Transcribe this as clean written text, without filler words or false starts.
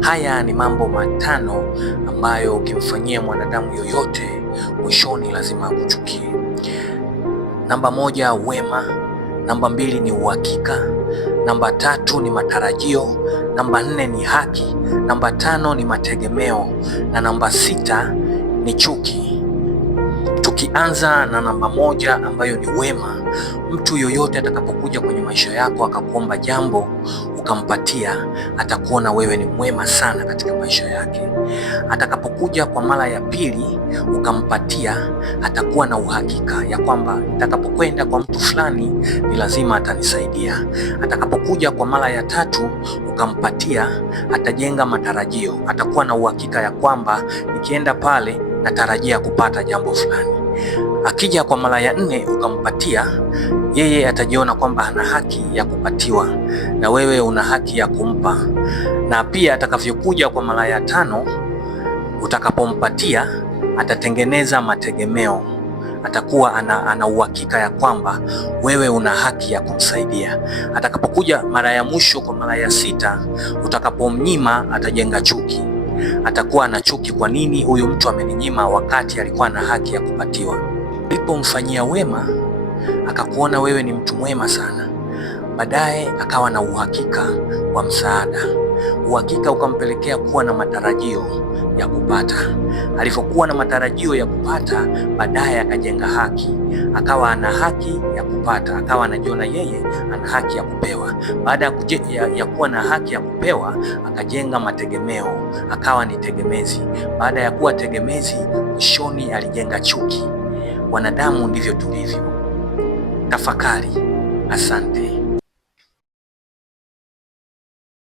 Haya ni mambo matano ambayo ukimfanyia mwanadamu yoyote mwishoni lazima akuchukie. Namba moja, wema. Namba mbili ni uhakika. Namba tatu ni matarajio. Namba nne ni haki. Namba tano ni mategemeo, na namba sita ni chuki. Tukianza na namba moja ambayo ni wema, mtu yoyote atakapokuja kwenye maisha yako akakuomba jambo ukampatia, atakuona wewe ni mwema sana katika maisha yake. Atakapokuja kwa mara ya pili ukampatia, atakuwa na uhakika ya kwamba nitakapokwenda kwa mtu fulani ni lazima atanisaidia. Atakapokuja kwa mara ya tatu ukampatia, atajenga matarajio, atakuwa na uhakika ya kwamba nikienda pale natarajia kupata jambo fulani. Akija kwa mara ya nne ukampatia, yeye atajiona kwamba ana haki ya kupatiwa na wewe una haki ya kumpa. Na pia atakavyokuja kwa mara ya tano, utakapompatia atatengeneza mategemeo, atakuwa ana uhakika ya kwamba wewe una haki ya kumsaidia. Atakapokuja mara ya mwisho kwa mara ya sita, utakapomnyima atajenga chuki. Atakuwa ana chuki, kwa nini huyu mtu ameninyima wakati alikuwa na haki ya kupatiwa? Ulipomfanyia wema akakuona wewe ni mtu mwema sana, baadaye akawa na uhakika wa msaada. Uhakika ukampelekea kuwa na matarajio ya kupata. Alivyokuwa na matarajio ya kupata, baadaye akajenga haki, akawa ana haki ya kupata, akawa anajiona yeye ana haki ya kupewa. Baada ya kuwa na haki ya kupewa, akajenga mategemeo, akawa ni tegemezi. Baada ya kuwa tegemezi, mwishoni alijenga chuki. Wanadamu ndivyo tulivyo. Tafakari. Asante.